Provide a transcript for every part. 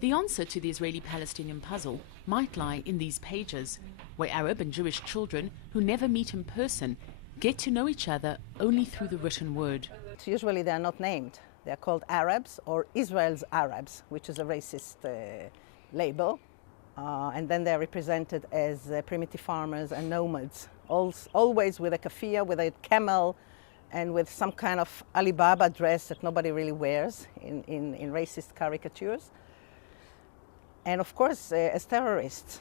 The answer to the Israeli-Palestinian puzzle might lie in these pages, where Arab and Jewish children who never meet in person get to know each other only through the written word. Usually they are not named. They are called Arabs or Israel's Arabs, which is a racist label. And then they're represented as primitive farmers and nomads, always with a keffiyeh, with a camel, and with some kind of Alibaba dress that nobody really wears in racist caricatures. And of course, as terrorists.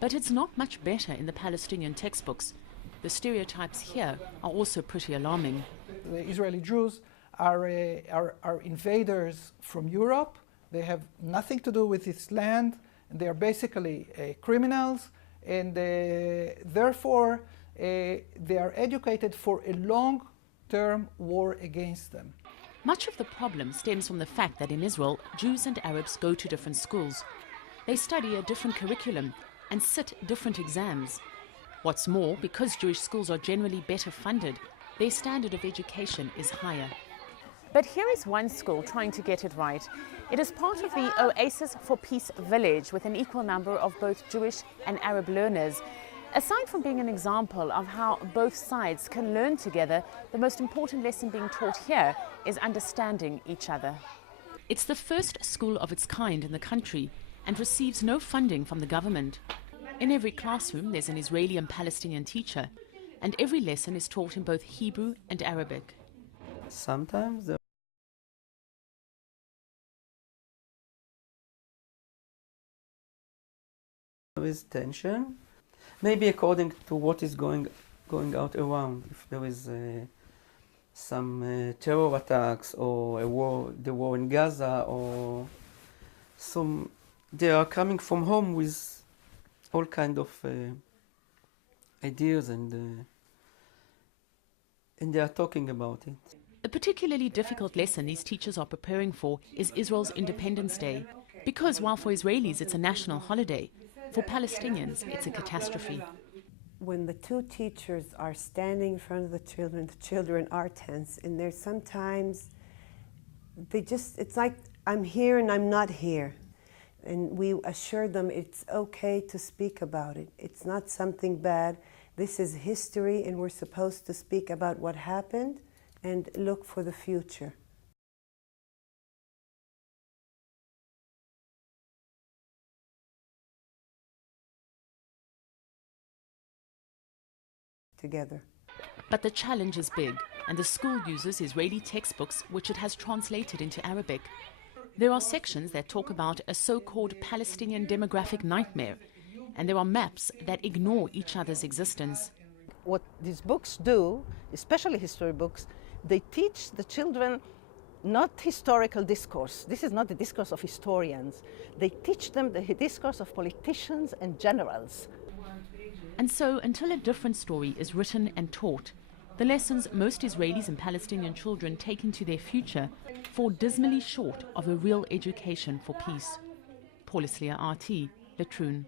But it's not much better in the Palestinian textbooks. The stereotypes here are also pretty alarming. The Israeli Jews are invaders from Europe. They have nothing to do with this land. They are basically criminals, and therefore they are educated for a long-term war against them. Much of the problem stems from the fact that in Israel, Jews and Arabs go to different schools. They study a different curriculum and sit different exams. What's more, because Jewish schools are generally better funded, their standard of education is higher. But here is one school trying to get it right. It is part of the Oasis for Peace village with an equal number of both Jewish and Arab learners. Aside from being an example of how both sides can learn together, the most important lesson being taught here is understanding each other. It's the first school of its kind in the country and receives no funding from the government. In every classroom there's an Israeli and Palestinian teacher, and every lesson is taught in both Hebrew and Arabic. Sometimes there is tension, maybe according to what is going out around. If there is some terror attacks or the war in Gaza, or some, they are coming from home with all kind of ideas, and they are talking about it. A particularly difficult lesson these teachers are preparing for is Israel's Independence Day, because while for Israelis it's a national holiday, for Palestinians it's a catastrophe. When the two teachers are standing in front of the children are tense, and there's sometimes it's like, I'm here and I'm not here. And we assure them it's okay to speak about it. It's not something bad. This is history, and we're supposed to speak about what happened and look for the future. Together. But the challenge is big, and the school uses Israeli textbooks which it has translated into Arabic. There are sections that talk about a so-called Palestinian demographic nightmare, and there are maps that ignore each other's existence. What these books do, especially history books, they teach the children not historical discourse. This is not the discourse of historians. They teach them the discourse of politicians and generals. And so, until a different story is written and taught, the lessons most Israelis and Palestinian children take into their future fall dismally short of a real education for peace. Paul Islia, RT, Latroon.